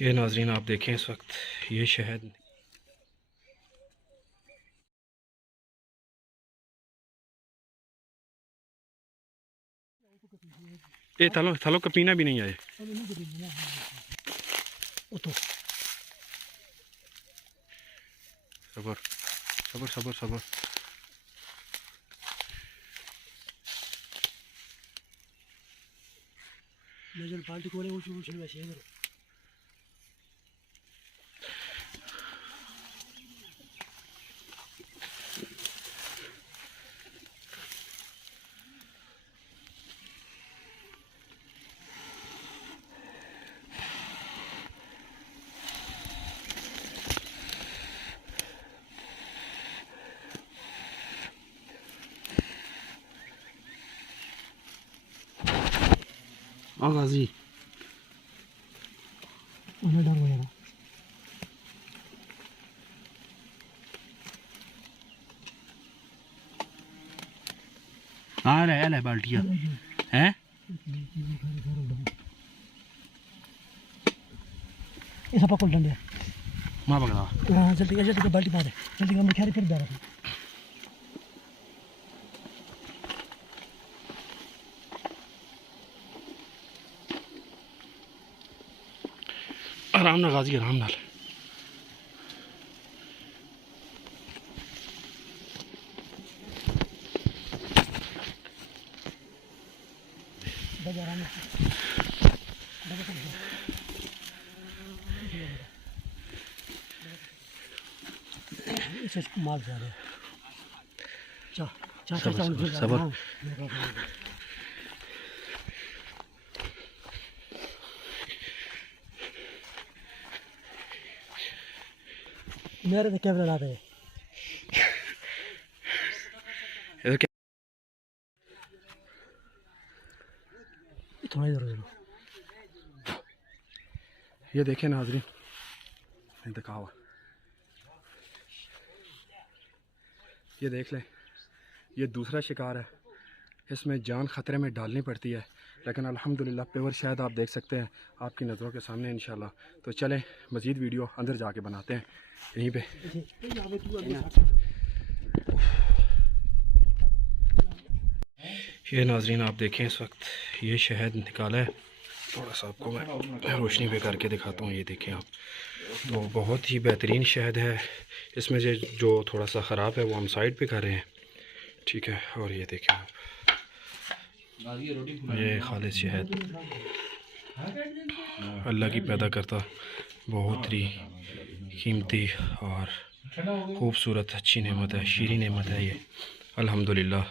ये नाजरीन आप देखें इस वक्त ये शहद ये थलो थलो कपीना भी नहीं आए। सबर सबर सबर सबर पार्टी को गाजी उन्हें डर गया आ रहा बाल्टिया हैं ऐसा पकड़ डंडे मां पकड़ा हां जल्दी जल्दी बाल्टी पा दे जल्दी हम खैर फिर बैठ आराम ना गाजी आराम नाल इसे मार जा रहे चा चा चा सबर मेरे तो कैमरा ला रहे थोड़ा इधर ये देखें नाजरीन दिखावा ये देख लें ये दूसरा शिकार है इसमें जान ख़तरे में डालनी पड़ती है लेकिन अल्हम्दुलिल्लाह पेवर शायद आप देख सकते हैं आपकी नज़रों के सामने इंशाल्लाह। तो चलें मज़ीद वीडियो अंदर जाके बनाते हैं यहीं पे। ये नाजरीन आप देखें इस वक्त ये शहद निकाला है थोड़ा सा आपको मैं रोशनी पे करके दिखाता हूँ। ये देखें आप तो बहुत ही बेहतरीन शहद है। इसमें से जो थोड़ा सा ख़राब है वो हम साइड पे कर रहे हैं ठीक है। और ये देखें आप ये खालिद शहद अल्लाह की पैदा करता बहुत ही कीमती और ख़ूबसूरत अच्छी नेमत है शीरी नेमत है ये अल्हम्दुलिल्लाह।